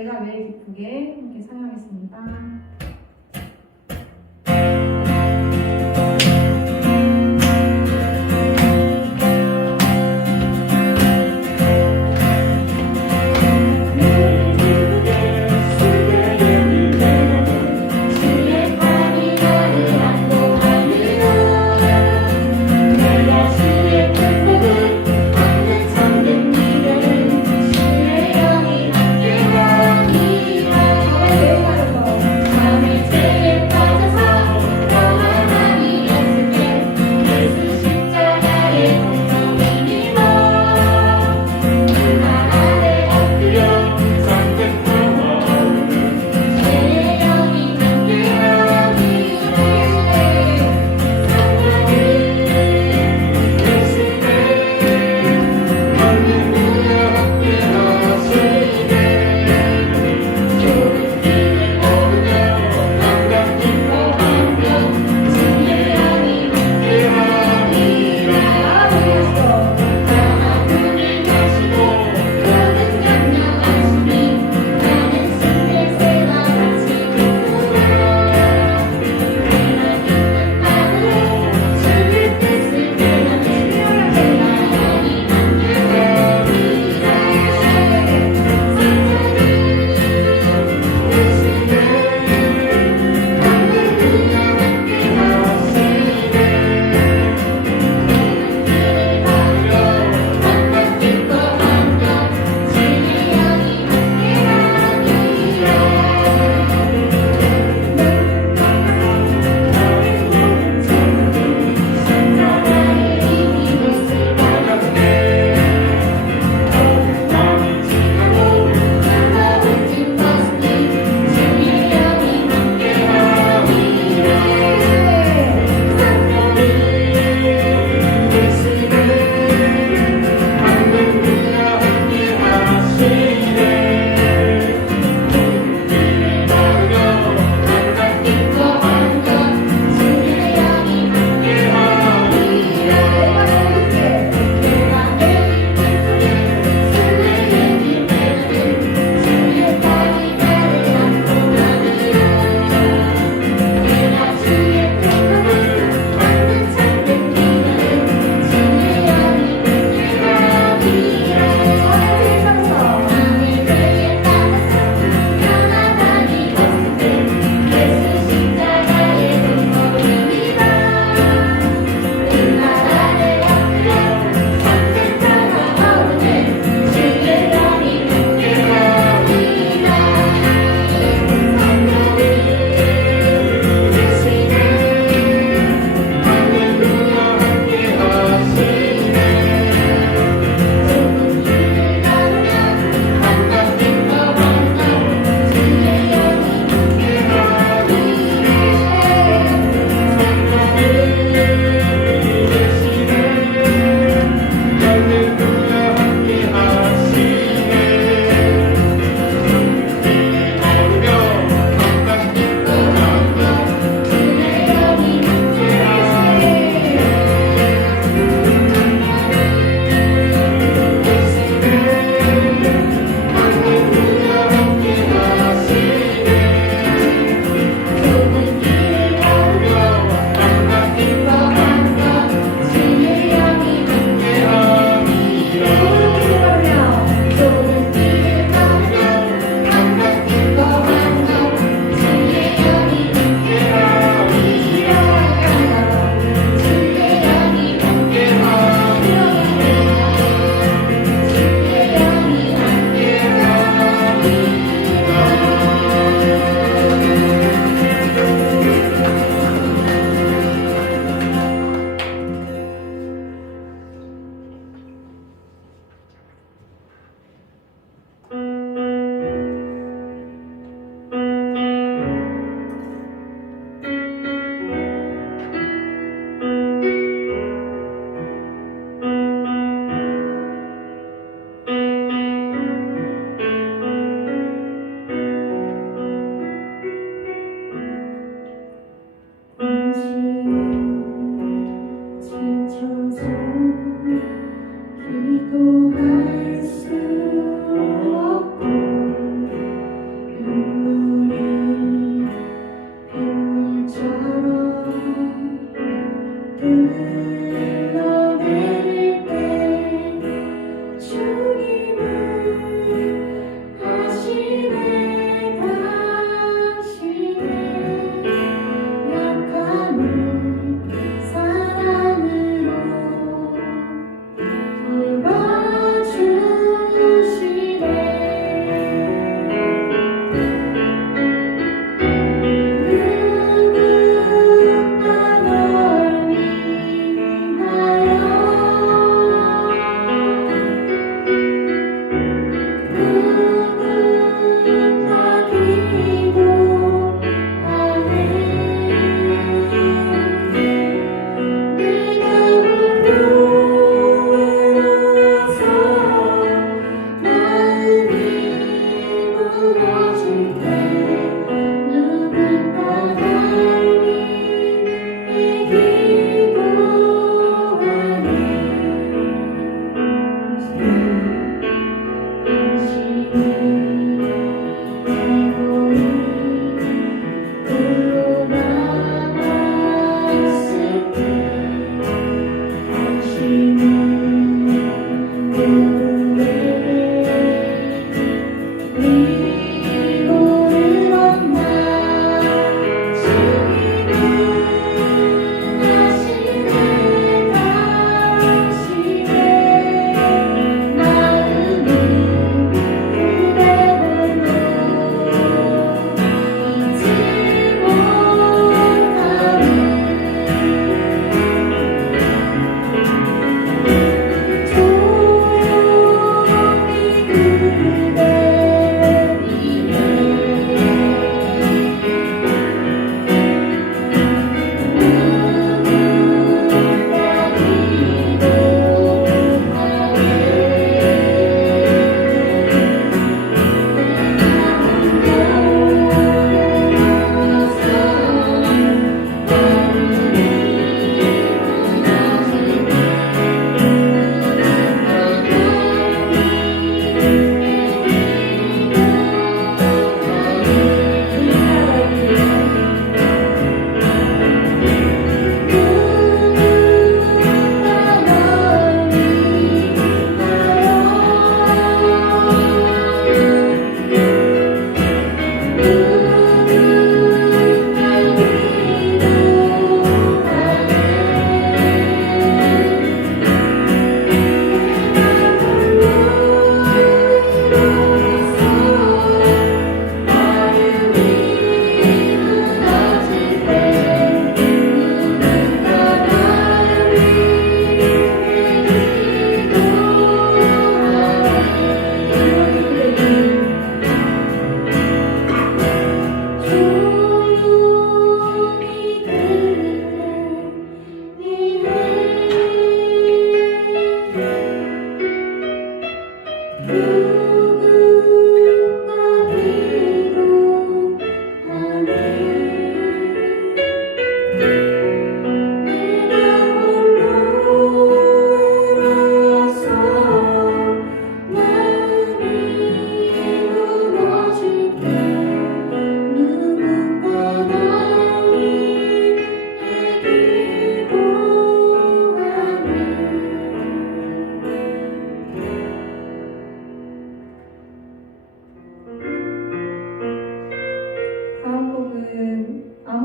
내가 왜 기쁘게 함께 찬양하겠습니다.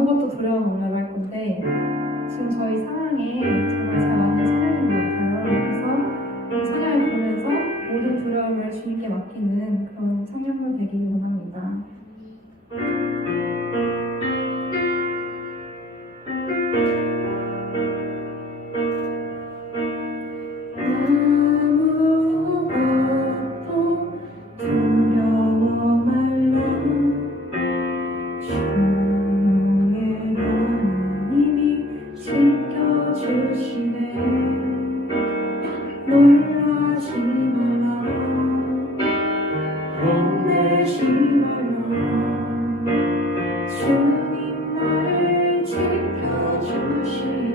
아무것도 두려움 말라고 할 건데 지금 저희 상황에 정말 잘 맞는 찬양인 것 같아요. 그래서 이 찬양을 보면서 모든 두려움을 주님께 맡기는 그런 찬양으로 되길 원합니다. 주님 나를 지켜주시네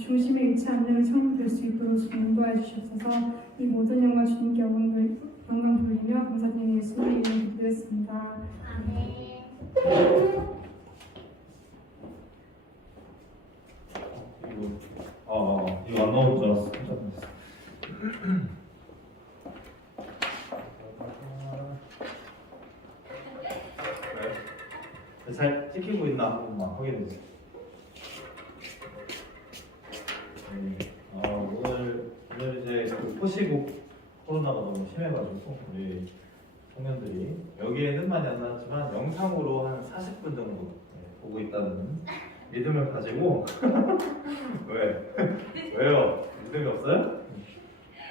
중심에 위치하는 청년 될 수 있도록 주님 인도해 주시옵소서. 이 모든 영광 주님께 영광 돌리며 감사드리는 예수님의 이름으로 기도했습니다. 이거 안 나올 줄 알았어. 깜짝 놀랐어. 잘 찍히고 있나 한 번만 확인해 주세요. 오늘 이제 그 포시국 코로나가 너무 심해가지고 우리 청년들이 여기에는 많이 안 나왔지만 영상으로 한 40분 정도 보고 있다는 믿음을 가지고 왜? 왜요? 믿음이 없어요?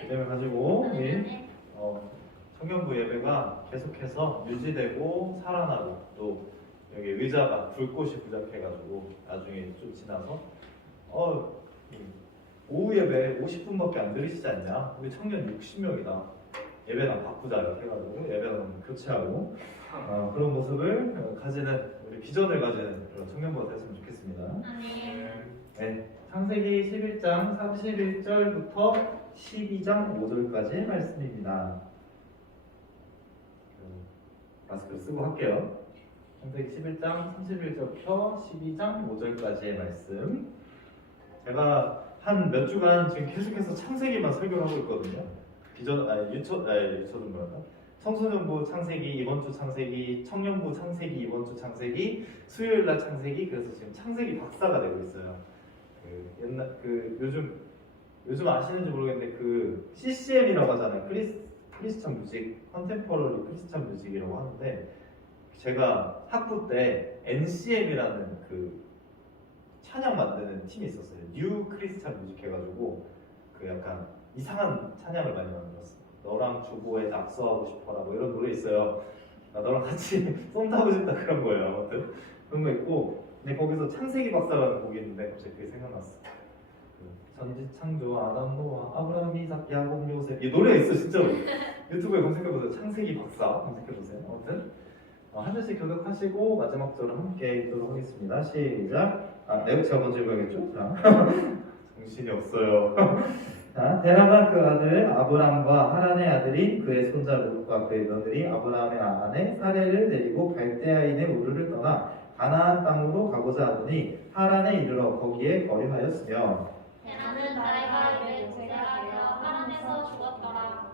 믿음을 가지고 우리 청년부 예배가 계속해서 유지되고 살아나고 또 여기 의자가 불꽃이 부족해가지고 나중에 좀 지나서 오후 예배 50분밖에 안 들으시지 않냐? 우리 청년 60명이다. 예배당 바꾸자 이렇게 해가지고 예배당 교체하고 그런 모습을 가지는 우리 비전을 가지는 그런 청년부가 됐으면 좋겠습니다. 네, 창세기 11장 31절부터 12장 5절까지의 말씀입니다. 마스크를 쓰고 할게요. 창세기 11장 31절부터 12장 5절까지의 말씀. 제가 한 몇 주간 지금 계속해서 창세기만 설교를 하고 있거든요. 유초는 뭐였나? 청소년부 창세기, 이번 주 창세기, 청년부 창세기, 이번 주 창세기, 수요일날 창세기. 그래서 지금 창세기 박사가 되고 있어요. 요즘 아시는지 모르겠는데 그 CCM이라고 하잖아요. 크리스천 뮤직, 컨템포러리 크리스천 뮤직이라고 하는데 제가 학부 때 NCM이라는 그 찬양 만드는 팀이 있었어요. 뉴 크리스찬 뮤직 해가지고 그 약간 이상한 찬양을 많이 만들었어요. 너랑 주보에 낙서하고 싶어라 뭐 이런 노래 있어요. 나 너랑 같이 썸 타고 싶다 그런 거예요. 아무튼 그런 거 있고 근데 거기서 창세기 박사라는 곡이 있는데 갑자기 그게 생각났어. 전지창조 아담 노아 아브라함 이삭 야곱 요셉 이 노래가 있어 진짜로. 유튜브에 검색해보세요. 창세기 박사 검색해보세요. 아무튼 한 절씩 교독하시고 마지막 절을 함께 읽도록 하겠습니다. 시작. 내가 제가 먼저 읽어야겠죠? 자, 정신이 없어요. 자, 데라가 그 아들 아브람과 하란의 아들인 그의 손자 롯과 그의 며느리 아브라함의 아내 사레를 데리고 갈대아인의 우르를 떠나 가나안 땅으로 가고자 하더니 하란에 이르러 거기에 거류하였으며 나는 나이가 200세가 되어 하란에서 죽었더라.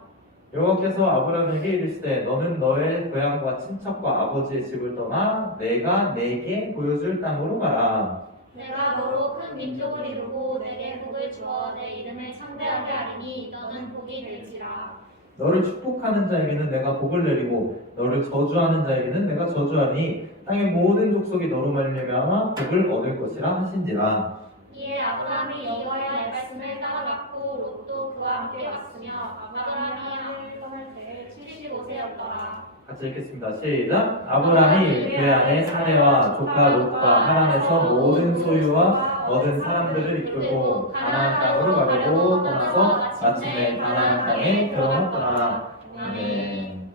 여호와께서 아브라함에게 이르시되 너는 너의 고향과 친척과 아버지의 집을 떠나 내가 내게 보여줄 땅으로 가라. 내가 너로 큰 민족을 이루고 내게 복을 주어 내 이름을 창대하게 하리니 너는 복이 될지라. 너를 축복하는 자에게는 내가 복을 내리고 너를 저주하는 자에게는 내가 저주하니 땅의 모든 족속이 너로 말미암아 복을 얻을 것이라 하신지라. 이에 아브라함이 여호와의 말씀을 따라갔고 롯도 그와 함께 갔으며 아브라함이 아들 떠날 때에 75세였더라. 같이 읽겠습니다. 시작. 아브라함이 그의 아내 사레와 조카 롯과 하란에서 모든 소유와 얻은 사람들을 이끌고 가나안 땅으로 가려고 떠나서 마침내 가나안 땅에 들어갔더라. 네.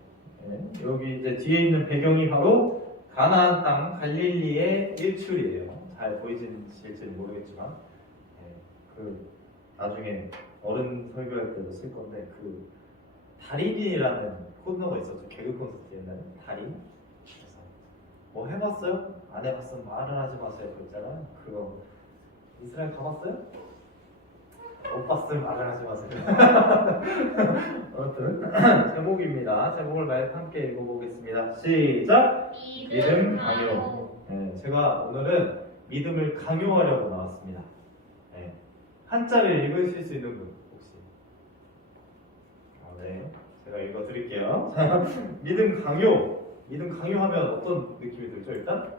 여기 이제 뒤에 있는 배경이 바로 가나안 땅 갈릴리의 일출이에요. 잘 보이실지 모르겠지만 그 나중에 어른 설교할 때도 쓸 건데 그 달인이라는 코너가 있었죠. 개그 콘서트 옛날에 달인. 그래서 뭐 해봤어요? 안 해봤으면 말을 하지 마세요. 그랬잖아요. 그거 이스라엘 가봤어요? 못 봤으면 말을 하지 마세요. 아무튼 제목입니다. 제목을 함께 읽어보겠습니다. 시작. 믿음 강요. 네, 제가 오늘은 믿음을 강요하려고 나왔습니다. 네. 한자를 읽으실 수 있는 분 혹시? 네. 제가 읽어드릴게요. 믿음 강요. 믿음 강요하면 어떤 느낌이 들죠? 일단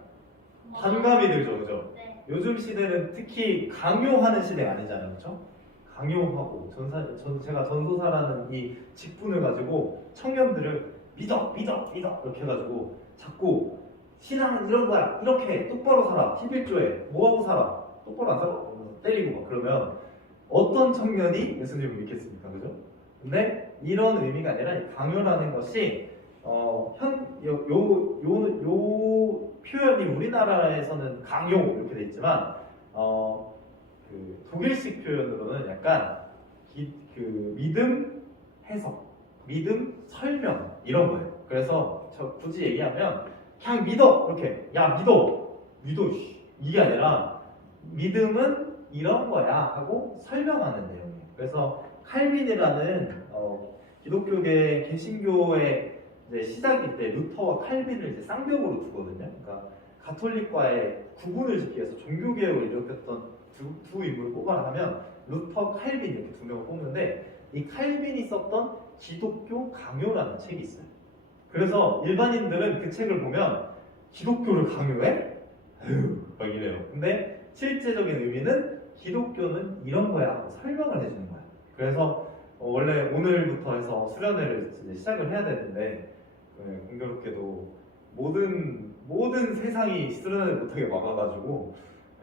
반감이 들죠, 그죠? 네. 요즘 시대는 특히 강요하는 시대가 아니잖아요, 그렇죠? 강요하고 제가 전도사라는 이 직분을 가지고 청년들을 믿어 이렇게 해가지고 자꾸 신앙은 이런 거야, 이렇게 해, 똑바로 살아, 11조에 뭐하고 살아, 똑바로 안 살아? 때리고 막 그러면 어떤 청년이 예수님을 믿겠습니까, 그죠? 근데 이런 의미가 아니라 이 강요라는 것이 요 표현이 우리나라에서는 강요 이렇게 돼 있지만 그 독일식 표현으로는 약간 그 믿음 해석, 믿음 설명 이런 거예요. 그래서 저 굳이 얘기하면 그냥 믿어 이렇게 야 믿어 이게 아니라 믿음은 이런 거야 하고 설명하는 내용이에요. 그래서 칼빈이라는 기독교계 개신교의 이제 시작일 때 루터와 칼빈을 이제 쌍벽으로 두거든요. 그러니까 가톨릭과의 구분을 짓기 위해서 종교개혁을 일으켰던 두 인물을 꼽아라 하면 루터, 칼빈 이렇게 두 명을 꼽는데 이 칼빈이 썼던 기독교 강요라는 책이 있어요. 그래서 일반인들은 그 책을 보면 기독교를 강요해? 에휴 막 이래요. 근데 실제적인 의미는 기독교는 이런 거야 하고 설명을 해주는 거야. 그래서 원래 오늘부터 해서 수련회를 이제 시작을 해야 되는데 공교롭게도 모든 세상이 수련회를 못하게 막아가지고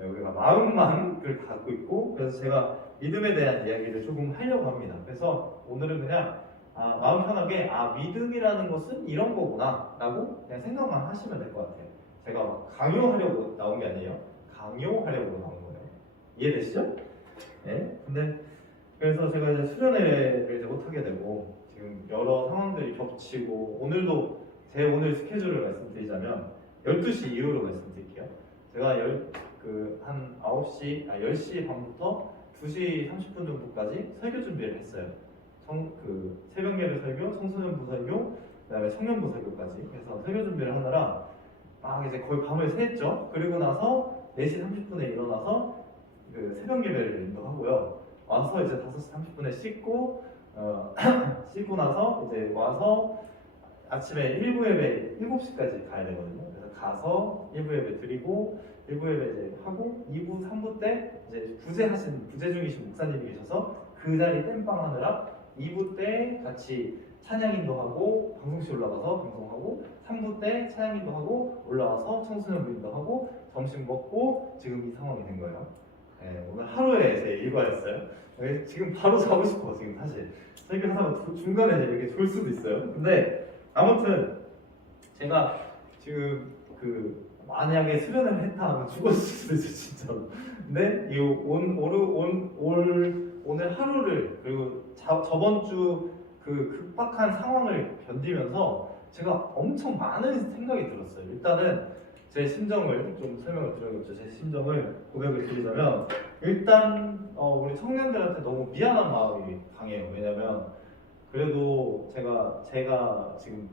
우리가 마음만 그걸 갖고 있고 그래서 제가 믿음에 대한 이야기를 조금 하려고 합니다. 그래서 오늘은 그냥 마음 편하게 믿음이라는 것은 이런 거구나 라고 그냥 생각만 하시면 될 것 같아요. 제가 막 강요하려고 나온 게 아니에요. 강요하려고 나온 거예요. 이해되시죠? 네. 근데 그래서 제가 이제 수련회를 이제 못하게 되고 지금 여러 상황들이 겹치고 오늘도 제 오늘 스케줄을 말씀드리자면 12시 이후로 말씀드릴게요. 제가 한 10시 반부터 2시 30분 정도까지 설교 준비를 했어요. 새벽 예배 설교, 청소년부 설교, 그다음에 청년부 설교까지 해서 설교 준비를 하느라 막 이제 거의 밤을 새했죠. 그리고 나서 4시 30분에 일어나서 그 새벽 예배를 인도하고요. 와서 이제 5시 30분에 씻고 씻고 나서 이제 와서 아침에 1부 예배 7시까지 가야 되거든요. 그래서 가서 1부 예배 드리고 1부 예배 이제 하고 2부, 3부 때 이제 부재 중이신 목사님이 계셔서 그 자리 땜빵 하느라 2부 때 같이 찬양 인도하고 방송실 올라가서 방송하고 3부 때 찬양 인도하고 올라와서 청소년 인도하고 점심 먹고 지금 이 상황이 된 거예요. 네, 오늘 하루에 제 일과였어요. 지금 바로 자고 싶어 지금 사실 설교하다가 중간에 이렇게 졸 수도 있어요. 근데 아무튼 제가 지금 만약에 수련을 했다 하면 죽었을 수도 있어요 진짜로. 근데 오늘 하루를 그리고 저번 주 그 급박한 상황을 견디면서 제가 엄청 많은 생각이 들었어요. 일단은 제 심정을 좀 설명을 드려야겠죠. 제 심정을 고백을 드리자면 일단 우리 청년들한테 너무 미안한 마음이 강해요. 왜냐면 그래도 제가 지금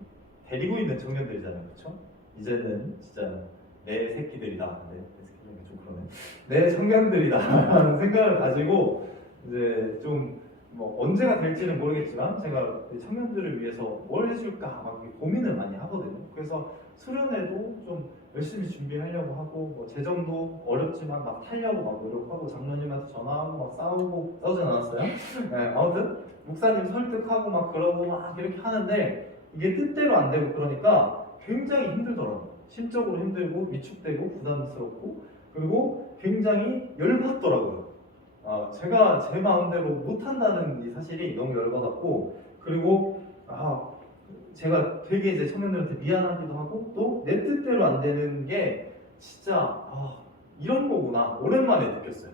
데리고 있는 청년들이잖아요, 그렇죠? 이제는 진짜 내 새끼들이다. 내 새끼들이 좀 그러네. 내 청년들이다라는 생각을 가지고 이제 좀 언제가 될지는 모르겠지만 제가 청년들을 위해서 뭘 해줄까 막 고민을 많이 하거든요. 그래서 수련회도 좀 열심히 준비하려고 하고 재정도 어렵지만 막 타려고 막 노력하고 장로님한테 전화하고 막 싸우진 않았어요. 네, 아무튼 목사님 설득하고 막 그러고 막 이렇게 하는데 이게 뜻대로 안 되고 그러니까 굉장히 힘들더라고요. 심적으로 힘들고 위축되고 부담스럽고 그리고 굉장히 열받더라고요. 제가 제 마음대로 못한다는 이 사실이 너무 열받았고 그리고 제가 되게 이제 청년들한테 미안하기도 하고 또 내 뜻대로 안 되는 게 진짜 이런 거구나 오랜만에 느꼈어요.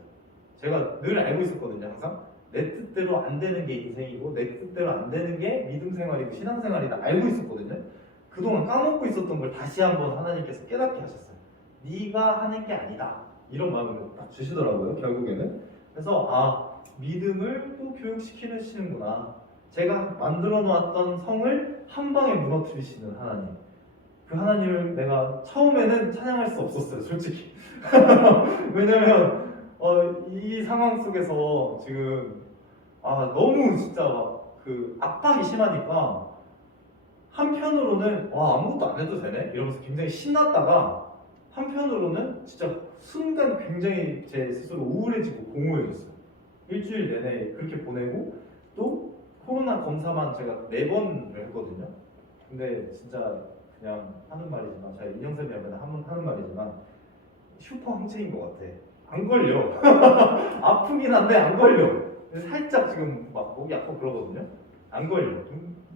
제가 늘 알고 있었거든요. 항상 내 뜻대로 안 되는 게 인생이고 내 뜻대로 안 되는 게 믿음 생활이고 신앙 생활이다 알고 있었거든요. 그동안 까먹고 있었던 걸 다시 한번 하나님께서 깨닫게 하셨어요. 네가 하는 게 아니다 이런 마음을 딱 주시더라고요. 결국에는. 그래서 믿음을 또 교육시키시는구나. 제가 만들어 놓았던 성을 한 방에 무너뜨리시는 하나님. 그 하나님을 내가 처음에는 찬양할 수 없었어요, 솔직히. 왜냐면 이 상황 속에서 지금 너무 진짜 그 압박이 심하니까 한편으로는 아무것도 안 해도 되네 이러면서 굉장히 신났다가 한편으로는 진짜 순간 굉장히 제 스스로 우울해지고 공허해졌어요. 일주일 내내 그렇게 보내고 또 코로나 검사만 제가 4번을 했거든요. 근데 진짜 그냥 하는 말이지만 제가 인형쌤이라면 하는 말이지만 슈퍼 항체인 것 같아. 안 걸려. 아프긴 한데 안 걸려. 살짝 지금 막 목이 아프고 그러거든요. 안 걸려.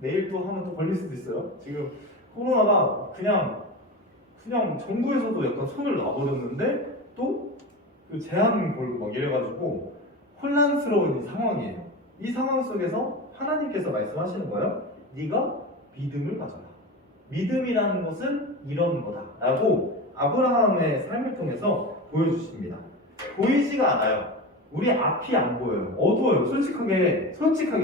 내일 또 하면 또 걸릴 수도 있어요. 지금 코로나가 그냥 정부에서도 약간 손을 놔버렸는데 또 그 재앙 걸고 막 이래가지고 혼란스러운 이 상황이에요. 이 상황 속에서 하나님께서 말씀하시는 거예요. 네가 믿음을 가져라. 믿음이라는 것은 이런 거다라고 아브라함의 삶을 통해서 보여주십니다. 보이지가 않아요. 우리 앞이 안 보여요. 어두워요. 솔직하게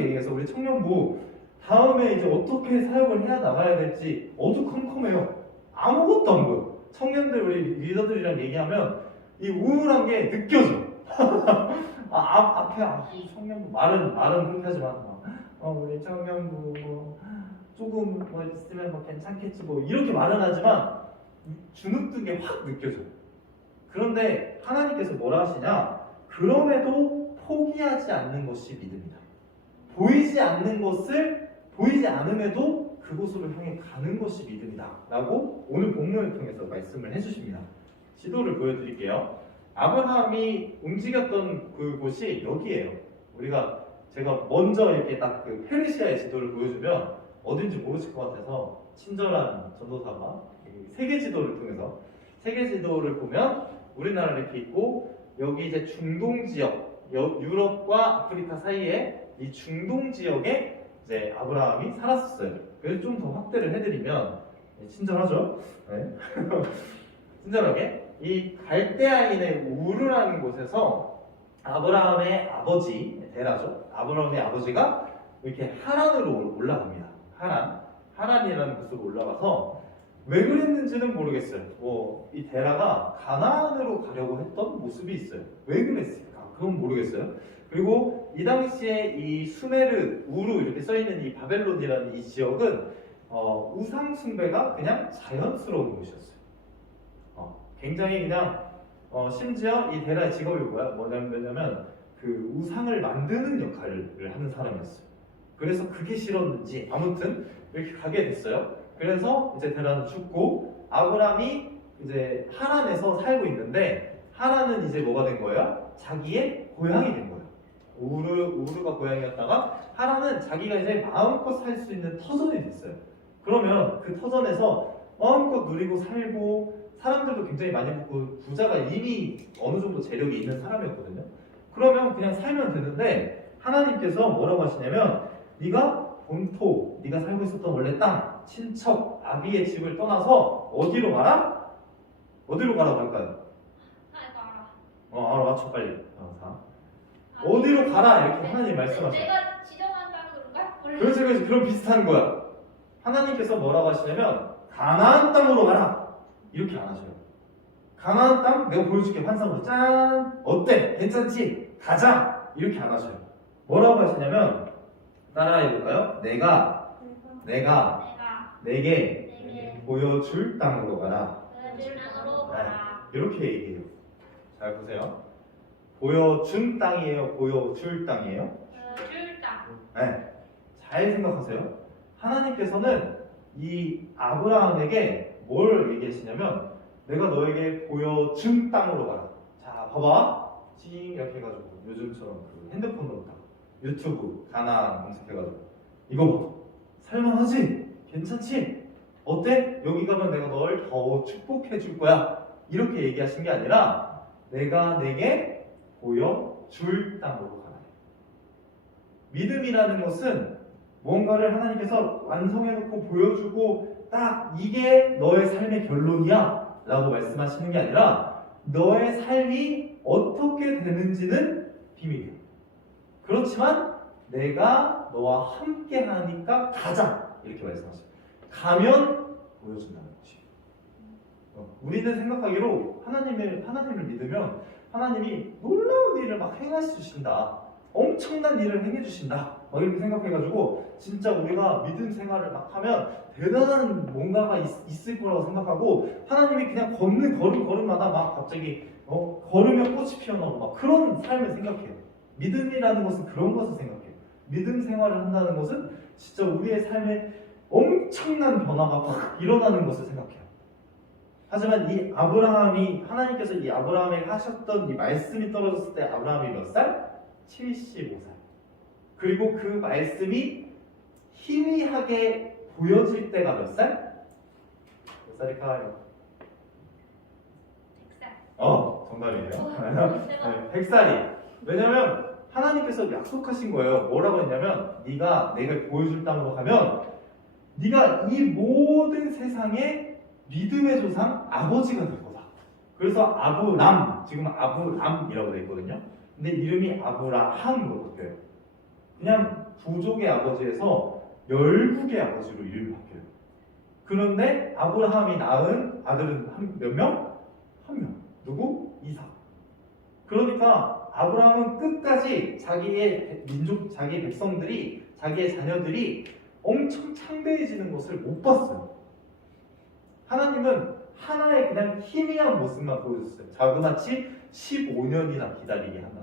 얘기해서 우리 청년부 다음에 이제 어떻게 사역을 해야 나가야 될지 어두컴컴해요. 아무것도 안 보여. 청년들 우리 리더들이랑 얘기하면 이 우울한 게 느껴져. 앞에 청년부 말은 그렇게 하지만 우리 청년부 조금 뭐 있으면 뭐 괜찮겠지 뭐 이렇게 말은 하지만 주눅든 게 확 느껴져. 그런데 하나님께서 뭐라 하시냐? 그럼에도 포기하지 않는 것이 믿음이다. 보이지 않음에도 그곳으로 향해 가는 것이 믿음이다 라고 오늘 본문을 통해서 말씀을 해주십니다. 지도를 보여드릴게요. 아브라함이 움직였던 그곳이 여기예요. 제가 먼저 이렇게 딱 그 페르시아의 지도를 보여주면 어딘지 모르실 것 같아서 친절한 전도사가 세계 지도를 통해서 세계 지도를 보면 우리나라 이렇게 있고 여기 이제 중동 지역, 유럽과 아프리카 사이에 이 중동 지역에 이제 아브라함이 살았었어요. 그래서 좀 더 확대를 해드리면 친절하죠? 네. 친절하게 이 갈대아인의 우르라는 곳에서 아브라함의 아버지 테라죠. 아브라함의 아버지가 이렇게 하란으로 올라갑니다. 하란이라는 곳으로 올라가서 왜 그랬는지는 모르겠어요. 이 데라가 가나안으로 가려고 했던 모습이 있어요. 왜 그랬을까? 그건 모르겠어요. 그리고 이 당시에 이 수메르, 우루 이렇게 써있는 이 바벨론이라는 이 지역은 우상 숭배가 그냥 자연스러운 곳이었어요. 굉장히 그냥 심지어 이 데라의 직업이 뭐냐면 그 우상을 만드는 역할을 하는 사람이었어요. 그래서 그게 싫었는지 아무튼 이렇게 가게 됐어요. 그래서 이제 데라는 죽고 아브람이 이제 하란에서 살고 있는데 하란은 이제 뭐가 된 거예요? 자기의 고향이 된 거예요. 우르가 고향이었다가 하란은 자기가 이제 마음껏 살 수 있는 터전이 됐어요. 그러면 그 터전에서 마음껏 누리고 살고 사람들도 굉장히 많이 붙고 부자가 이미 어느 정도 재력이 있는 사람이었거든요. 그러면 그냥 살면 되는데 하나님께서 뭐라고 하시냐면 네가 본토, 네가 살고 있었던 원래 땅, 친척, 아비의 집을 떠나서 어디로 가라? 어디로 가라고 할까요? 알아 맞춰 빨리. 어디로 가라 이렇게 하나님 말씀하셔요. 내가 지정한 땅으로인가? 그렇지 그럼 비슷한 거야. 하나님께서 뭐라고 하시냐면 가나안 땅으로 가라 이렇게 안 하셔요. 가나안 땅 내가 보여줄게 환상으로 짠 어때? 괜찮지? 가자 이렇게 안 하셔요. 뭐라고 하시냐면 따라해 볼까요? 내가 내게 보여줄 땅으로 가라. 이렇게 얘기해요. 잘 보세요. 보여준 땅이에요? 보여줄 땅이에요? 줄 땅. 네. 잘 생각하세요. 하나님께서는 이 아브라함에게 뭘 얘기하시냐면 내가 너에게 보여준 땅으로 가라. 자, 봐봐. 찡 이렇게 해가지고 요즘처럼 그 핸드폰으로 다 유튜브 가나안 검색해가지고 이거 봐. 살만하지? 괜찮지? 어때? 여기 가면 내가 널 더 축복해 줄 거야. 이렇게 얘기하신 게 아니라 내가 내게 보여줄 땅으로 가라. 믿음이라는 것은 뭔가를 하나님께서 완성해놓고 보여주고 딱 이게 너의 삶의 결론이야 라고 말씀하시는 게 아니라 너의 삶이 어떻게 되는지는 비밀이야. 그렇지만 내가 너와 함께 하니까 가자 이렇게 말씀하셔요. 가면 보여준다는 것이에요. 우리는 생각하기로 하나님을 믿으면 하나님이 놀라운 일을 막 행해주신다. 엄청난 일을 행해주신다. 막 이렇게 생각해가지고 진짜 우리가 믿음 생활을 막 하면 대단한 뭔가가 있을 거라고 생각하고 하나님이 그냥 걷는 걸음마다 막 갑자기 걸으면 꽃이 피어나고 막 그런 삶을 생각해요. 믿음이라는 것은 그런 것을 생각해요. 믿음 생활을 한다는 것은 진짜 우리의 삶에 엄청난 변화가 확 일어나는 것을 생각해요. 하지만 이 하나님께서 이 아브라함에게 하셨던 이 말씀이 떨어졌을 때 아브라함이 몇 살? 75살. 그리고 그 말씀이 희미하게 보여질 때가 몇 살? 몇 살일까요? 100살. 정답이에요. 제가 100살이. 왜냐면 하나님께서 약속하신 거예요. 뭐라고 했냐면 네가 내가 보여줄 땅으로 가면 네가 이 모든 세상의 믿음의 조상 아버지가 될 거다. 그래서 아브람, 지금 아브람이라고 돼 있거든요. 근데 이름이 아브라함으로 바뀌어요. 그냥 부족의 아버지에서 열국의 아버지로 이름이 바뀌어요. 그런데 아브라함이 낳은 아들은 몇 명? 한 명. 누구? 이삭. 그러니까 아브라함은 끝까지 자기의 민족, 자기의 백성들이, 자기의 자녀들이 엄청 창대해지는 것을 못 봤어요. 하나님은 하나의 그냥 희미한 모습만 보여줬어요. 자그마치 15년이나 기다리게 한다.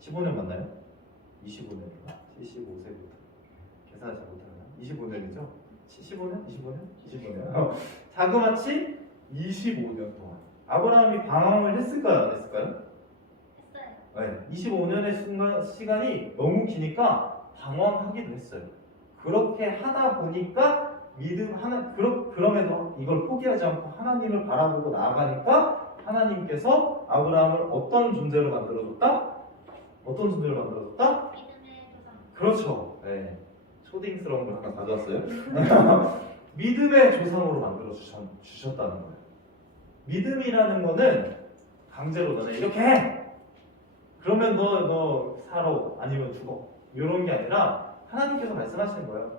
15년 맞나요? 25년인가? 75세부터 계산 잘 못하나? 25년이죠? 15년? 25년? 자그마치 25년 동안 아브라함이 방황을 했을까요? 안 했을까요? 했어요. 네, 25년의 시간이 너무 기니까 방황하기도 했어요. 그렇게 하다 보니까 그럼에도 이걸 포기하지 않고 하나님을 바라보고 나아가니까 하나님께서 아브라함을 어떤 존재로 만들어줬다? 어떤 존재로 만들어줬다? 믿음의 조상. 그렇죠. 네. 초딩스러운 걸 하나 가져왔어요. 믿음의 조상으로 만들어 주셨다는 거예요. 믿음이라는 거는 강제로 너네 이렇게 해! 그러면 너 살아 아니면 죽어. 이런 게 아니라 하나님께서 말씀하시는 거예요.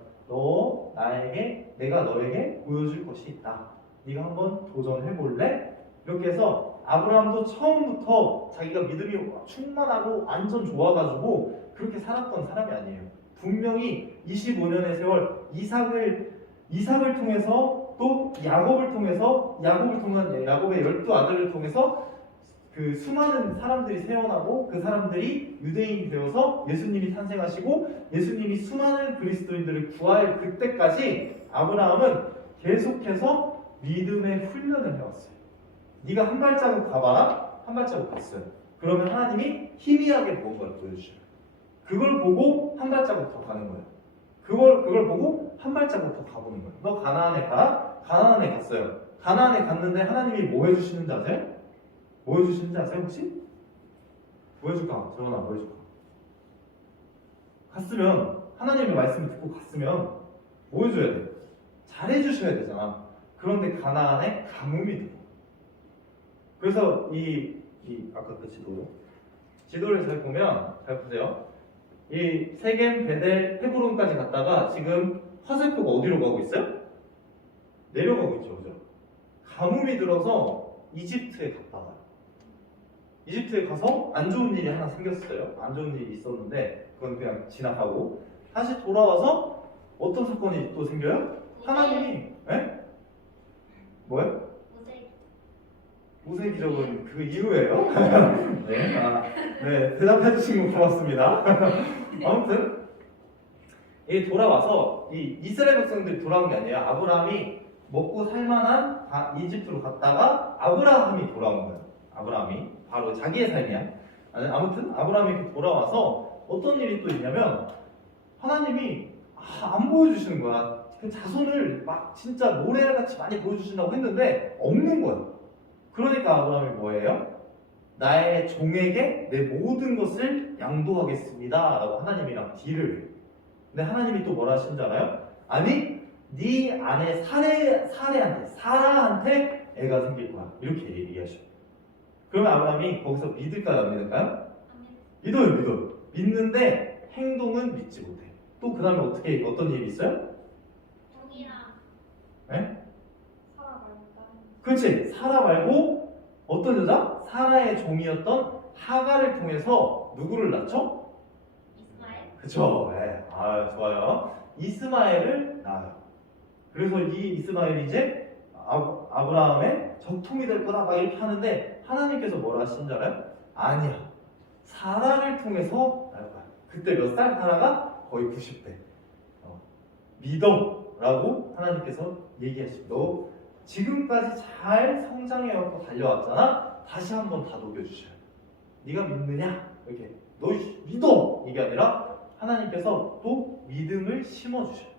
내가 너에게 보여줄 것이 있다. 네가 한번 도전해 볼래? 이렇게 해서 아브라함도 처음부터 자기가 믿음이 충만하고 완전 좋아가지고 그렇게 살았던 사람이 아니에요. 분명히 25년의 세월 이삭을 통해서 또 야곱을 통한 야곱의 12아들을 통해서 그 수많은 사람들이 세어나고 그 사람들이 유대인이 되어서 예수님이 탄생하시고 예수님이 수많은 그리스도인들을 구할 그때까지 아브라함은 계속해서 믿음의 훈련을 해왔어요. 네가 한 발자국 가봐라. 한 발자국 갔어요. 그러면 하나님이 희미하게 무언가를 보여주셔요. 그걸 보고 한 발자국 더 가는 거예요. 그걸 보고 한 발자국 더 가보는 거예요. 너 가나안에 가라. 가나안에 갔어요. 가나안에 갔는데 하나님이 뭐 해주시는지 아세요? 뭐 해주시는지 아세요 혹시? 뭐 해줄까? 정원아 뭐 해줄까? 갔으면 하나님의 말씀을 듣고 갔으면 뭐 해줘야 돼? 잘해주셔야 되잖아. 그런데 가나안에 가뭄이 들어. 그래서 아까 그 지도를 잘 보면 잘 보세요. 이 세겜, 베델, 헤브론까지 갔다가 지금 화살표가 어디로 가고 있어요? 내려가고 있죠, 그죠? 가뭄이 들어서 이집트에 갔다 와요. 이집트에 가서 안 좋은 일이 하나 생겼어요. 안 좋은 일이 있었는데 그건 그냥 지나가고 다시 돌아와서 어떤 사건이 또 생겨요? 하나님이 뭐예요? 모세 기적은 그 이후예요? 네, 대답해 주신 거 고맙습니다. 아무튼 이 돌아와서 이 이스라엘 백성들이 돌아온 게 아니에요. 아브라함이 먹고 살만한 이집트로 갔다가 아브라함이 돌아온 거예요. 아브라함이 바로 자기의 삶이야. 아무튼 아브라함이 이렇게 돌아와서 어떤 일이 또 있냐면 하나님이 안 보여주시는 거야. 그 자손을 막 진짜 모래같이 많이 보여주신다고 했는데 없는 거야. 그러니까 아브라함이 뭐예요? 나의 종에게 내 모든 것을 양도하겠습니다 라고 하나님이랑 딜을 해요. 근데 하나님이 또 뭐라 하신 줄 알아요? 아니 네 아내 사라한테 애가 생길 거야 이렇게 얘기하셔요. 그러면 아브라함이 거기서 믿을까요 안 믿을까요? 믿어요. 믿는데 행동은 믿지 못해. 또 그 다음에 어떤 일이 있어요? 종이랑 네? 사라 말까? 그렇지. 사라 말고 어떤 여자? 사라의 종이었던 하갈을 통해서 누구를 낳죠? 이스마엘. 그쵸. 네. 좋아요. 이스마엘을 낳아요. 그래서 이 이스마엘이 이제 아브라함의 적통이 될 거다 막 이렇게 하는데 하나님께서 뭐라 하신 줄 알아요? 아니야. 사라를 통해서 낳을 거야. 그때 몇 살? 사라가? 거의 90대. 믿어라고 하나님께서 얘기하십니다. 너 지금까지 잘 성장해왔고 달려왔잖아. 다시 한번 다독여주셔요. 네가 믿느냐? 이렇게 너 믿어! 이게 아니라 하나님께서 또 믿음을 심어주셔요.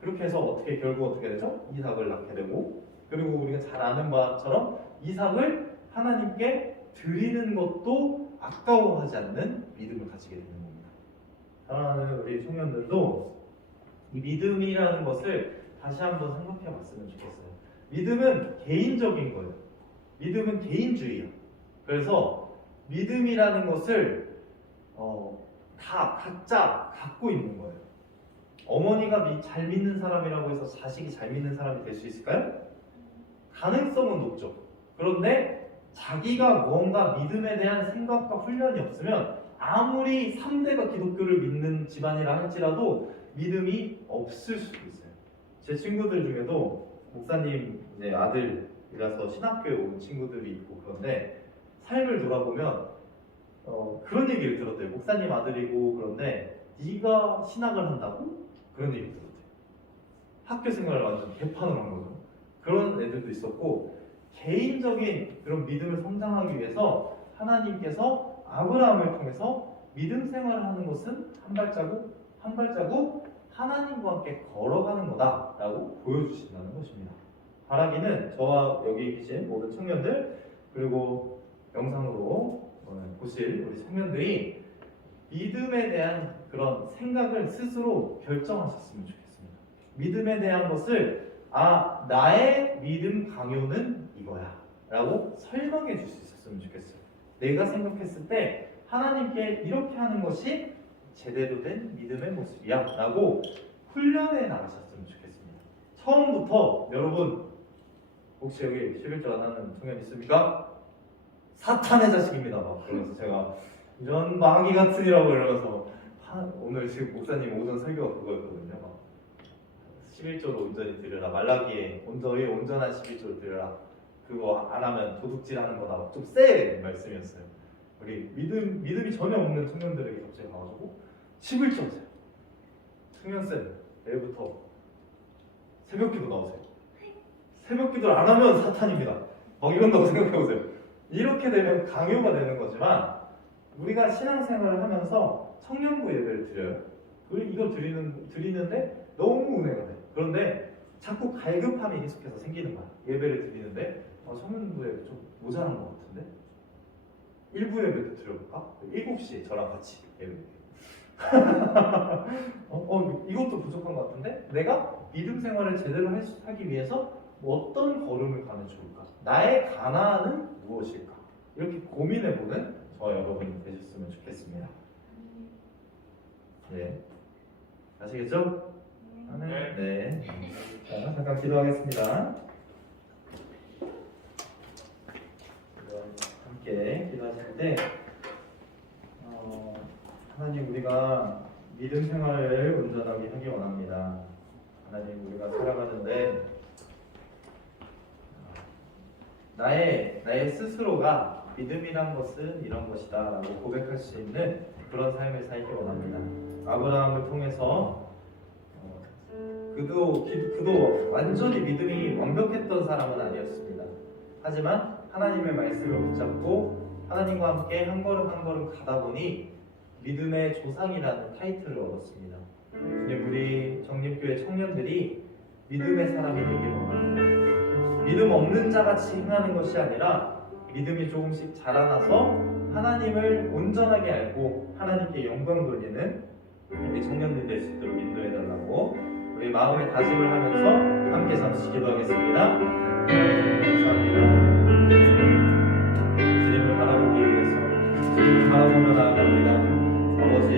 그렇게 해서 결국 어떻게 되죠? 이삭을 낳게 되고 그리고 우리가 잘 아는 바처럼 이삭을 하나님께 드리는 것도 아까워하지 않는 믿음을 가지게 되는 겁니다. 사랑하는 우리 청년들도 이 믿음이라는 것을 다시 한번 생각해 봤으면 좋겠어요. 믿음은 개인적인 거예요. 믿음은 개인주의야. 그래서 믿음이라는 것을 다 각자 갖고 있는 거예요. 어머니가 잘 믿는 사람이라고 해서 자식이 잘 믿는 사람이 될 수 있을까요? 가능성은 높죠. 그런데 자기가 무언가 믿음에 대한 생각과 훈련이 없으면 아무리 3대가 기독교를 믿는 집안이라 할지라도 믿음이 없을 수도 있어요. 제 친구들 중에도 목사님 이제 아들이라서 신학교에 온 친구들이 있고 그런데 삶을 돌아보면 그런 얘기를 들었대요. 목사님 아들이고 그런데 네가 신학을 한다고? 그런 얘기를 들었대요. 학교 생활을 완전 개판으로 한 거죠. 그런 애들도 있었고 개인적인 그런 믿음을 성장하기 위해서 하나님께서 아브라함을 통해서 믿음 생활을 하는 것은 한 발자국 한 발자국 하나님과 함께 걸어가는 거다라고 보여주신다는 것입니다. 바라기는 저와 여기 계신 모든 청년들 그리고 영상으로 보실 우리 청년들이 믿음에 대한 그런 생각을 스스로 결정하셨으면 좋겠습니다. 믿음에 대한 것을 나의 믿음 강요는 이거야 라고 설명해 줄 수 있었으면 좋겠어요. 내가 생각했을 때 하나님께 이렇게 하는 것이 제대로 된 믿음의 모습이야 라고 훈련해 나가셨으면 좋겠습니다. 처음부터 여러분 혹시 여기 11조 안 하는 청년 있습니까? 사탄의 자식입니다 막 그러면서 제가 이런 마귀 같으니라고 이러면서 오늘 지금 목사님 오전 설교가 그거였거든요. 11조로 온전히 드려라. 말라기에 온전한 11조를 드려라. 그거 안 하면 도둑질하는 거다. 좀 센 말씀이었어요. 우리 믿음이 전혀 없는 청년들에게 갑자기 나와가지고 11조 하세요. 청년쌤 내일부터 새벽기도 나오세요. 새벽기도를 안 하면 사탄입니다. 막 이런다고 생각해보세요. 이렇게 되면 강요가 되는 거지만 우리가 신앙생활을 하면서 청년부 예배를 드려요. 이걸 드리는데 너무 은혜가 돼. 그런데 자꾸 갈급함이 계속해서 생기는 거야. 예배를 드리는데 청년부 예배 좀 모자란 것 같은데 1부 예배도 드려볼까? 7시에 저랑 같이 예배. 이것도 부족한 것 같은데 내가 믿음 생활을 제대로 하기 위해서 어떤 걸음을 가면 좋을까? 나의 가나안은 무엇일까? 이렇게 고민해보는 저와 여러분이 되셨으면 좋겠습니다. 네, 아시겠죠? 네. 자, 잠깐 기도하겠습니다. 함께 기도하실 때 하나님 우리가 믿음 생활을 온전하게 하기 원합니다. 하나님 우리가 살아가는데 나의 스스로가 믿음이란 것은 이런 것이다 라고 고백할 수 있는 그런 삶을 살기 원합니다. 아브라함을 통해서 그도 완전히 믿음이 완벽했던 사람은 아니었습니다. 하지만 하나님의 말씀을 붙잡고 하나님과 함께 한 걸음 한 걸음 가다 보니 믿음의 조상이라는 타이틀을 얻었습니다. 우리 정립교회 청년들이 믿음의 사람이 되길 원합니다. 믿음 없는 자같이 행하는 것이 아니라 믿음이 조금씩 자라나서 하나님을 온전하게 알고 하나님께 영광 돌리는 우리 청년들 될 수 있도록 인도해달라고 우리 마음의 다짐을 하면서 함께 잠시 기도하겠습니다. 감사합니다. 주님을 바라보기 위해서 주님을 바라보며 나아갑니다. 아버지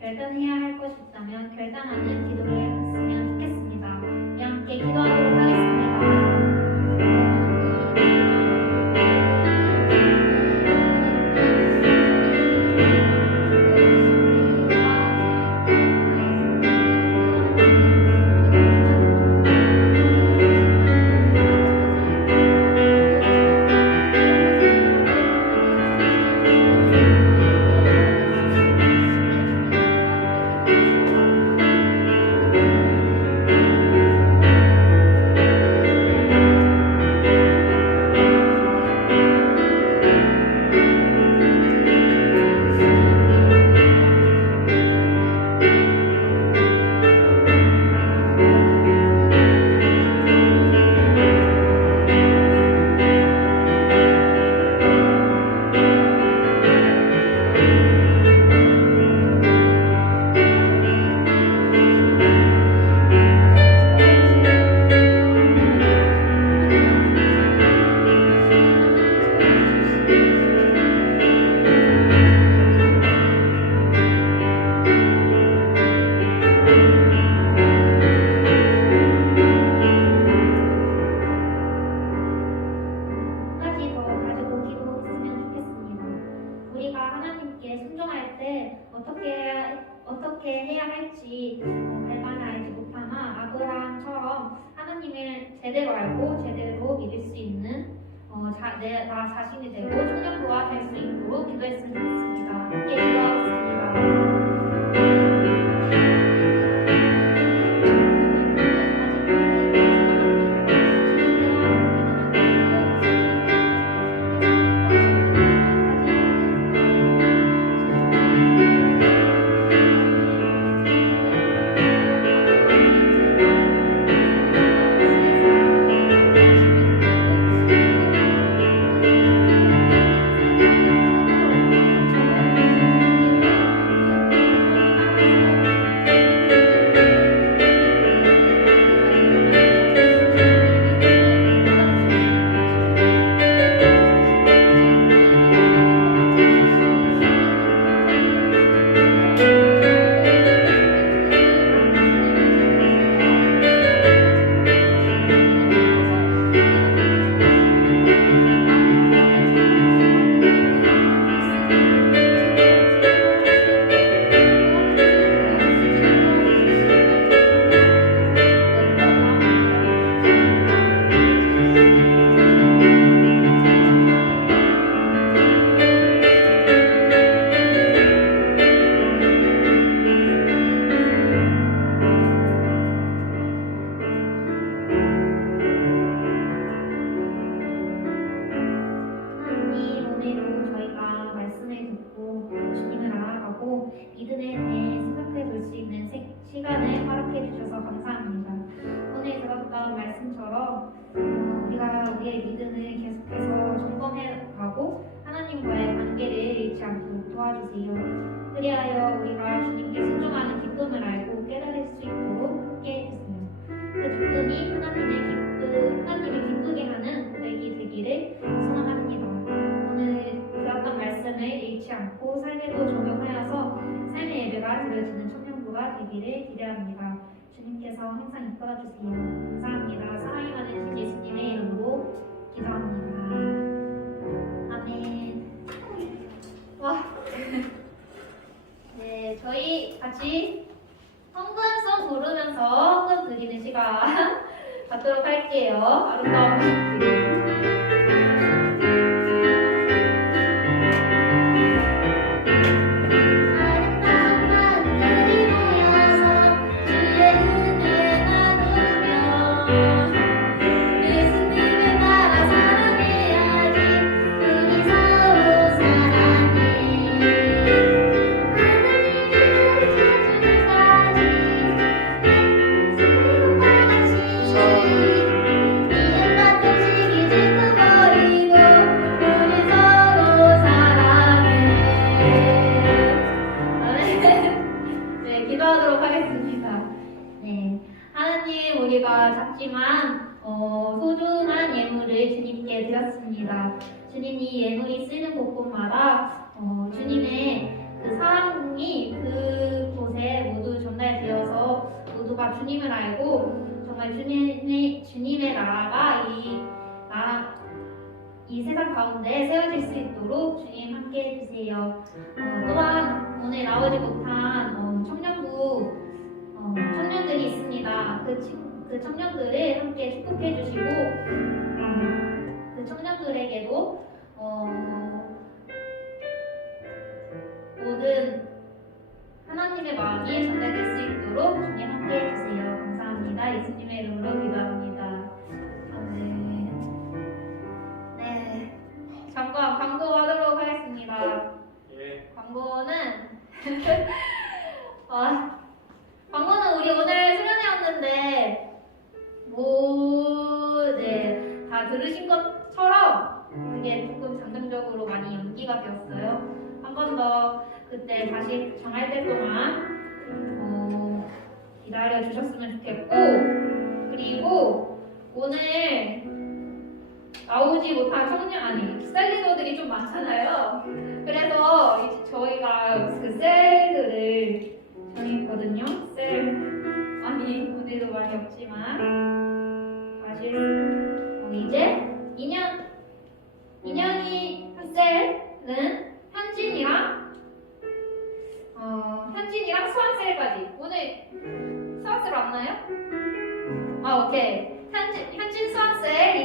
결단해야 할 것이 있다면 결단하는 기도를 했으면 좋겠습니다. 우리 함께 기도하도록 하겠습니다. 어떻게 해야 할지 갈망을 알지 못하나 아브라함처럼 하나님을 제대로 알고 제대로 믿을 수 있는 나 자신이 되고 청년부가 될 수 있도록 기도했으면 좋겠습니다. 함께 기도하겠습니다. 믿음에 대해 생각해 볼 수 있는 시간을 허락해 주셔서 감사합니다. 오늘 들었던 말씀처럼 우리가 우리의 믿음을 계속해서 점검해 가고 하나님과의 관계를 잃지 않도록 도와주세요. 그리하여 우리가 주님께 순종하는 기쁨을 알고 깨달을 수 있도록 함께 해주세요. 그 기쁨이 하나님을 기쁘게 하는 고백이 되기를 소원합니다. 오늘 들었던 말씀을 잃지 않고 삶에도 적용하여서 삶의 예배가 드려지는 청년부가 되기를 기대합니다. 주님께서 항상 이끌어주세요. 감사합니다. 사랑이 많은 주 예수님의 이름으로 기도합니다. 아멘. 와. 네, 저희 같이 헌금송 부르면서 헌금 드리는 시간 갖도록 할게요. 아름다운 드리고. 우리가 작지만 소중한 예물을 주님께 드렸습니다. 주님이 예물이 쓰는 곳곳마다 주님의 그 사랑이 그 주님을 알고 정말 주님의 나라가 이 세상 가운데 세워질 수 있도록 주님 함께 해주세요. 또한 오늘 나오지 못한 청년들이 있습니다. 그 청년들을 함께 축복해 주시고 그 청년들에게도 모든 하나님의 마음이 전달될 수 있도록 주님 함께 해주세요. 감사합니다. 예수님의 이름으로 기도합니다. 아멘. 네, 잠깐 광고하도록 하겠습니다. 예. 광고는 광고는 우리 오늘 수련회였는데 다 들으신 것처럼 그게 조금 잠정적으로 많이 연기가 되었어요. 한 번 더 그때 다시 정할 때 동안 기다려 주셨으면 좋겠고, 그리고 오늘 나오지 못한 셀리더들이 좀 많잖아요. 그래서 이제 저희가 그 셀들을 정했거든요. 무대도 많이 없지만 사실 이제 2년이 셀은 현진이랑 수학셀까지. 오늘 수학셀 왔나요? 오케이. 현진 수학셀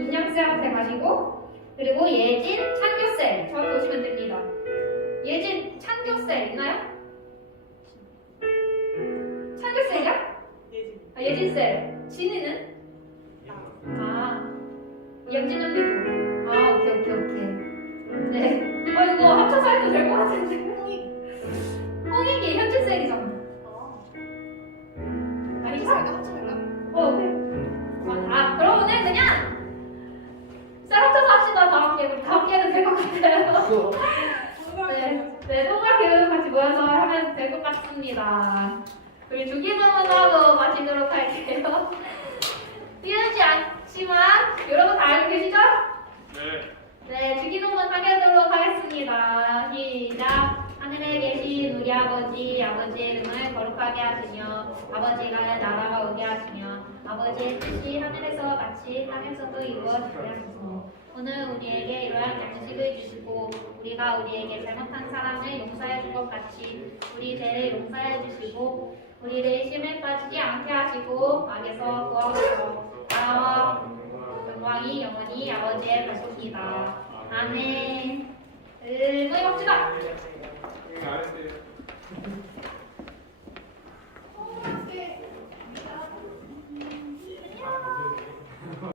인형셀한테 가시고, 그리고 예진 창교셀 저한테 오시면 됩니다. 예진 창교셀 있나요? 창교셀이야? 예진셀. 진이는? 영진 언니도. 오케이. 네. 이거 합쳐서 해도 될 것 같은데. 홍익이 현진셀이잖아. 합쳐갈까? 합쳐갈까? 오케이. 그럼 오늘 그냥 셀 합쳐서 합시다. 다 함께. 우리 다 함께 해도 될 것 같아요. 네, 동그랗 교육 같이 모여서 하면 될 것 같습니다. 우리 주기도문하고 마치도록 할게요. 띄우지 않지만 여러분 다 알고 계시죠? 네, 주기도문 하도록 하겠습니다. 시작. 하늘에 계신 우리 아버지의 이름을 거룩하게 하시며 아버지가 나라가 오게 하시며 아버지의 뜻이 하늘에서 같이 땅에서도 이루어지게 하소서. 오늘 우리에게 이러한 양식을 주시고 우리가 우리에게 잘못한 사람을 용서해 준 것 같이 우리 죄를 용서해 주시고 우리를 시험에 빠지지 않게 하시고 악에서 구하소서. 나라와 영광이 영원히 아버지의 것입니다. 아멘. 모임합시다. 잘했어요.